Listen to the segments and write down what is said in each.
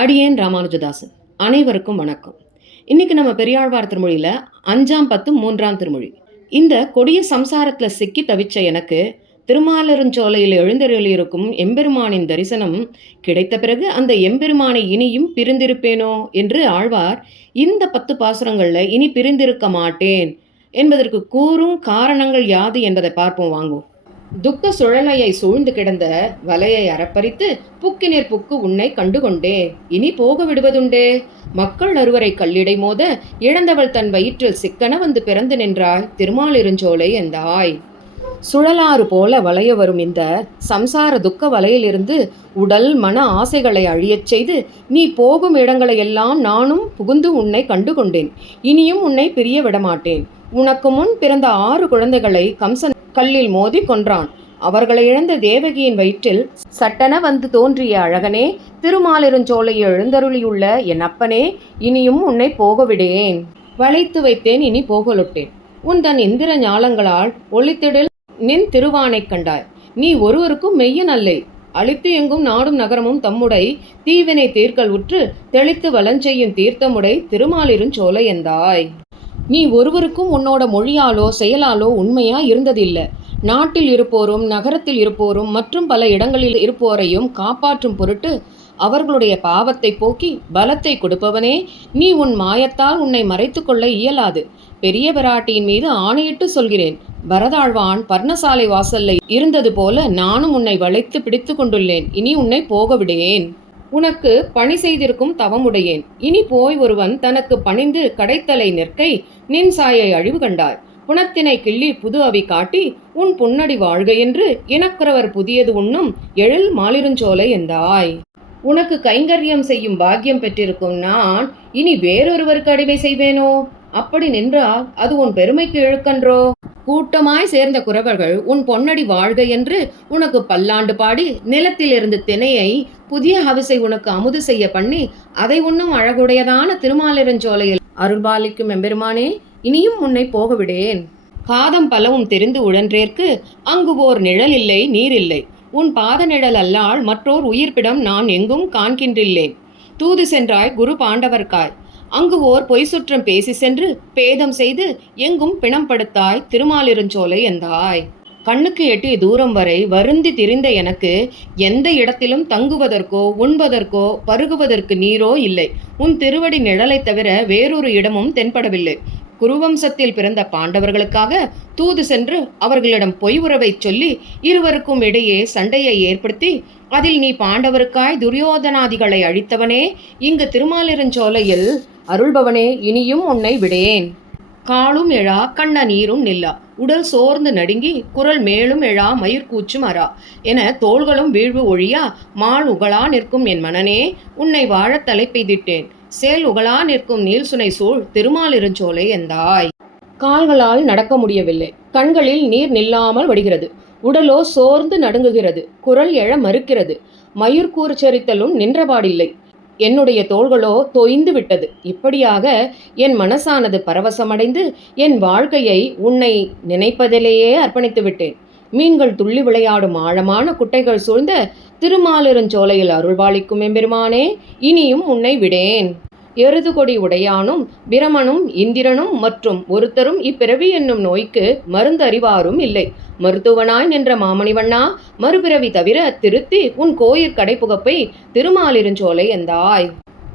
அடியேன் ராமானுஜதாசன். அனைவருக்கும் வணக்கம். இன்னைக்கு நம்ம பெரியாழ்வார் திருமொழியில் அஞ்சாம் பத்து மூன்றாம் திருமொழி. இந்த கொடிய சம்சாரத்தில் சிக்கி தவிச்ச எனக்கு திருமாலருஞ்சோலையில் எழுந்தருளியிருக்கும் எம்பெருமானின் தரிசனம் கிடைத்த பிறகு அந்த எம்பெருமானை இனியும் பிரிந்திருப்பேனோ என்று ஆழ்வார் இந்த பத்து பாசுரங்களில் இனி பிரிந்திருக்க மாட்டேன் என்பதற்கு கூறும் காரணங்கள் யாது என்பதை பார்ப்போம். வாங்குவோம் துக்க சுழலையை சூழ்ந்து கிடந்த வலையை அறப்பறித்து புக்கினிற் புக்கு உன்னை கண்டுகொண்டே இனி போக விடுவதுண்டே? மக்கள் அறுவரை கல்லிடை மோத இழந்தவள் தன் வயிற்றில் சிக்கன வந்து பிறந்து நின்றாய் திருமாலிருஞ்சோலை எந்தாய் சுழலாறு போல வளைய வரும் இந்த சம்சார துக்க வலையிலிருந்து உடல் மன ஆசைகளை அழியச் செய்து நீ போகும் இடங்களை எல்லாம் நானும் புகுந்து உன்னை கண்டுகொண்டேன். இனியும் உன்னை பிரிய விடமாட்டேன். உனக்கு முன் பிறந்த ஆறு குழந்தைகளை கம்சன் கல்லில் மோதி கொன்றான். அவர்களை இழந்த தேவகியின் வயிற்றில் சட்டென வந்து தோன்றிய அழகனே திருமாலிருஞ்சோலையை எழுந்தருளியுள்ள என் அப்பனே இனியும் உன்னை போகவிடேன். வளைத்து வைத்தேன் இனி போகலொட்டேன். உன் தன் இந்திர ஞாலங்களால் ஒளித்திடல் நின் திருவானைக் கண்டாய். நீ ஒருவருக்கும் மெய்யன் அல்லை. அழித்து எங்கும் நாடும் நகரமும் தம்முடை. தீவினை தீர்க்கல் உற்று தெளித்து வலஞ்செய்யும் தீர்த்தமுடை திருமாலிருஞ்சோலை எந்தாய் நீ ஒருவருக்கும் உன்னோட மொழியாலோ செயலாலோ உண்மையா இருந்ததில்லை. நாட்டில் இருப்போரும் நகரத்தில் இருப்போரும் மற்றும் பல இடங்களில் இருப்போரையும் காப்பாற்றும் பொருட்டு அவர்களுடைய பாவத்தை போக்கி பலத்தை கொடுப்பவனே. நீ உன் மாயத்தால் உன்னை மறைத்து கொள்ள இயலாது. பெரிய பிராட்டியின் மீது ஆணையிட்டு சொல்கிறேன். பரதாழ்வான் பர்ணசாலை வாசல்ல இருந்தது போல நானும் உன்னை வளைத்து பிடித்து கொண்டுள்ளேன். இனி உன்னை போக விடேன் உனக்கு பணி செய்திருக்கும் தவமுடையேன். இனி போய் ஒருவன் தனக்கு பணிந்து கடைத்தலை நிற்கை நின் சாயை அழிவு கண்டாய் புணத்தினை கிள்ளி புது அவி காட்டி உன் புன்னடி வாழ்க என்று இனக்குறவர் புதியது உண்ணும் எழில் மாலிருஞ்சோலை எந்தாய் உனக்கு கைங்கரியம் செய்யும் பாக்கியம் பெற்றிருக்கும் நான் இனி வேறொருவருக்கு அடிமை செய்வேனோ? அப்படி நின்றால் அது உன் பெருமைக்கு இழுக்கன்றோ? கூட்டமாய் சேர்ந்த குறவர்கள் உன் பொன்னடி வாழ்க என்று உனக்கு பல்லாண்டு பாடி நிலத்திலிருந்து திணையை புதிய ஹவிசை உனக்கு அமுது செய்ய பண்ணி அதை உண்ணும் அழகுடையதான திருமாலிரஞ்சோலையில். அருள்பாலிக்கும் எம்பெருமானே இனியும் உன்னை போகவிடேன். காதம் பலவும் தெரிந்து உழன்றேற்கு அங்கு ஓர் நிழல் இல்லை நீர் இல்லை. உன் பாத நிழல் அல்லால் மற்றோர் உயிர்ப்பிடம் நான் எங்கும் காண்கின்றில்லேன் தூது சென்றாய் குரு பாண்டவர்காய். அங்கு ஓர் பொய் சுற்றம் பேசி சென்று பேதம் செய்து எங்கும் பிணம் படுத்தாய் திருமாலிருஞ்சோலை எந்தாய் கண்ணுக்கு எட்டிய தூரம் வரை வருந்தி திரிந்த எனக்கு எந்த இடத்திலும் தங்குவதற்கோ உண்பதற்கோ பருகுவதற்கு நீரோ இல்லை. உன் திருவடி நிழலைத் தவிர வேறொரு இடமும் தென்படவில்லை. குருவம்சத்தில் பிறந்த பாண்டவர்களுக்காக தூது சென்று அவர்களிடம் பொய் உறவைச் சொல்லி இருவருக்கும் இடையே சண்டையை ஏற்படுத்தி அதில் நீ பாண்டவருக்காய் துரியோதனாதிகளை அழித்தவனே இங்கு திருமாலிருஞ்சோலையில் அருள்பவனே இனியும் உன்னை விடேன். காலும் எழா கண்ண நீரும் நில்லா. உடல் சோர்ந்து நடுங்கி குரல் மேலும் எழா மயிர்கூச்சும் அரா என தோள்களும் வீழ்வு ஒழியா மால் உகளா நிற்கும் என் மனனே உன்னை வாழத் தலை பெய்திட்டேன். சேல் உகளா நிற்கும் நீல் சுனை சூழ் திருமாலிருஞ்சோலை எந்தாய்? கால்களால் நடக்க முடியவில்லை. கண்களில் நீர் நில்லாமல் வடிகிறது. உடலோ சோர்ந்து நடுங்குகிறது. குரல் எழ மறுக்கிறது. மயிர்கூறு சரித்தலும் நின்றபாடில்லை என்னுடைய தோள்களோ தொய்ந்து விட்டது. இப்படியாக என் மனசானது பரவசமடைந்து என் வாழ்க்கையை உன்னை நினைப்பதிலேயே அர்ப்பணித்து விட்டேன். மீன்கள் துள்ளி விளையாடும் ஆழமான குட்டைகள் சூழ்ந்த திருமாலிருஞ்சோலையில் அருள்பாலிக்கும் எம்பெருமானே இனியும் உன்னை விடேன். எருதுகொடி உடையானும் பிரமனும் இந்திரனும் மற்றும் ஒருத்தரும் இப்பிறவி என்னும் நோய்க்கு மருந்தறிவாரும் இல்லை. மருத்துவனாய் நின்ற மாமணிவண்ணா மறுபிறவி தவிர திருத்தி உன் கோயிற் கடைப்புகப்பை திருமாலிருஞ்சோலை எந்தாய்?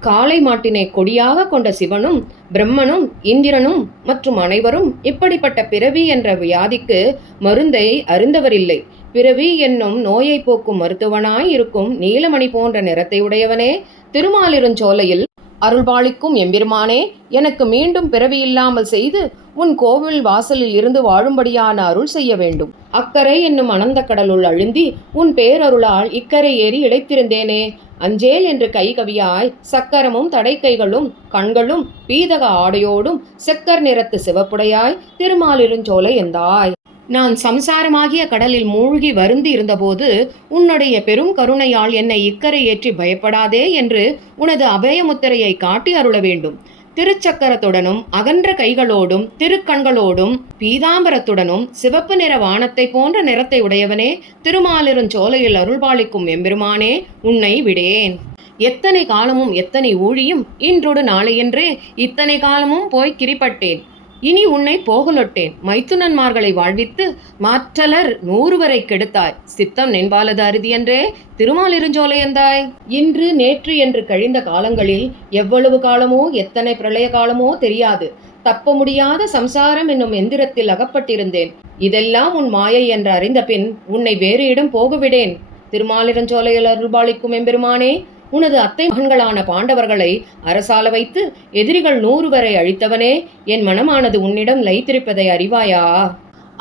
காளை மாட்டினை கொடியாக கொண்ட சிவனும் பிரம்மனும் இந்திரனும் மற்றும் அனைவரும் இப்படிப்பட்ட பிறவி என்ற வியாதிக்கு மருந்தை அறிந்தவரில்லை. பிறவி என்னும் நோயை போக்கும் மருத்துவனாய் இருக்கும் நீலமணி போன்ற நிறத்தை உடையவனே திருமாலிருஞ்சோலையில் அருள்பாளிக்கும் எம்பெருமானே எனக்கு மீண்டும் பிறவியில்லாமல் செய்து உன் கோவில் வாசலில் இருந்து வாழும்படியான அருள் செய்ய வேண்டும். அக்கரை என்னும் அனந்த கடலுள் அழுந்தி உன் பேரருளால் இக்கரை ஏறி இழைத்திருந்தேனே. அஞ்சேல் என்று கை கவியாய் சக்கரமும் தடைக்கைகளும் கண்களும் பீதக ஆடையோடும் செக்கர் நிறத்து சிவப்புடையாய் திருமாலிருஞ்சோலை எந்தாய் நான் சம்சாரமாகிய கடலில் மூழ்கி வருந்தி இருந்தபோது உன்னுடைய பெரும் கருணையால் என்னை இக்கரை ஏற்றி பயப்படாதே என்று உனது அபயமுத்திரையை காட்டி அருள வேண்டும். திருச்சக்கரத்துடனும் அகன்ற கைகளோடும் திருக்கண்களோடும் பீதாம்பரத்துடனும் சிவப்பு நிற வானத்தை போன்ற நிறத்தை உடையவனே திருமாலிருஞ்சோலையில் அருள்பாலிக்கும் எம்பெருமானே உன்னை விடேன். எத்தனை காலமும் எத்தனை ஊழியும் இன்றொடு நாளையென்றே இத்தனை காலமும் போய் கிரிப்பட்டேன். இனி உன்னை போகலொட்டேன். மைத்துனன்மார்களை வாழ்வித்து மாற்றலர் நூறுவரை கெடுத்தாய். சித்தம் நென்பாலது அறுதியன்றே திருமாலிருஞ்சோலையந்தாய் இன்று நேற்று என்று கழிந்த காலங்களில் எவ்வளவு காலமோ எத்தனை பிரளய காலமோ தெரியாது. தப்ப முடியாத சம்சாரம் என்னும் எந்திரத்தில் அகப்பட்டிருந்தேன். இதெல்லாம் உன் மாயை என்று அறிந்த பின் உன்னை வேறு இடம் போகவிடேன். திருமாலிரஞ்சோலையில் அருள்பாளிக்கும் எம்பெருமானே உனது அத்தை மகன்களான பாண்டவர்களை அரசால வைத்து எதிரிகள் நூறு வரை அழித்தவனே என் மனமானது உன்னிடம் லைத்திருப்பதை அறிவாயா?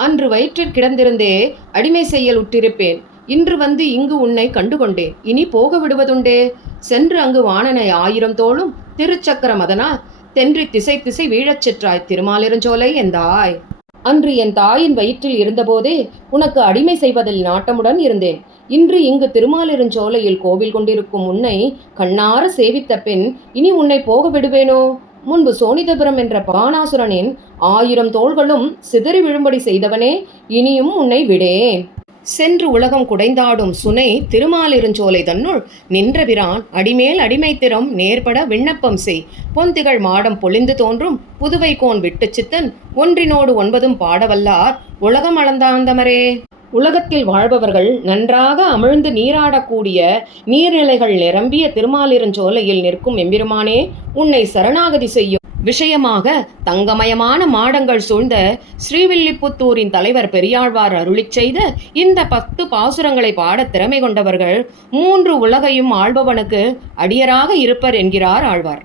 அன்று வயிற்றில் கிடந்திருந்தே அடிமை செய்யல் உற்றிருப்பேன். இன்று வந்து இங்கு உன்னை கண்டுகொண்டேன். இனி போக விடுவதுண்டே? சென்று அங்கு வாணனை ஆயிரம் தோளும் திருச்சக்கர மதனால் தென்றி திசை திசை வீழச் செற்றாய் திருமாலிருஞ்சோலை எந்தாய் அன்று என் தாயின் வயிற்றில் இருந்தபோதே உனக்கு அடிமை செய்வதில் நாட்டமுடன் இருந்தேன். இன்று இங்கு திருமாலிருஞ்சோலையில் கோவில் கொண்டிருக்கும் உன்னை கண்ணார சேவித்த பின் இனி உன்னை போக விடுவேனோ? முன்பு சோனிதபுரம் என்ற பானாசுரனின் ஆயிரம் தோள்களும் சிதறி விழும்படி செய்தவனே இனியும் உன்னை விடேன் சென்று உலகம் குடைந்தாடும் சுனை திருமாலிருஞ்சோலை தன்னுள் நின்றவிரான் அடிமேல் அடிமைத்திறம் நேர்பட விண்ணப்பம் செய். பொந்திகள் மாடம் பொழிந்து தோன்றும் புதுவை கோன் விட்டு சித்தன் ஒன்றினோடு ஒன்பதும் பாடவல்லார் உலகம் அளந்தாந்தமரே. உலகத்தில் வாழ்பவர்கள் நன்றாக அமிழ்ந்து நீராடக்கூடிய நீர்நிலைகள் நிரம்பிய திருமாலிருஞ்சோலையில் நிற்கும் எம்பெருமானே உன்னை சரணாகதி செய்யும். விஷயமாக தங்கமயமான மாடங்கள் சூழ்ந்த ஸ்ரீவில்லிபுத்தூரின் தலைவர் பெரியாழ்வார் அருளிச் செய்த இந்த பத்து பாசுரங்களை பாட திறமை கொண்டவர்கள் மூன்று உலகையும் ஆள்பவனுக்கு அடியராக இருப்பர் என்கிறார் ஆழ்வார்.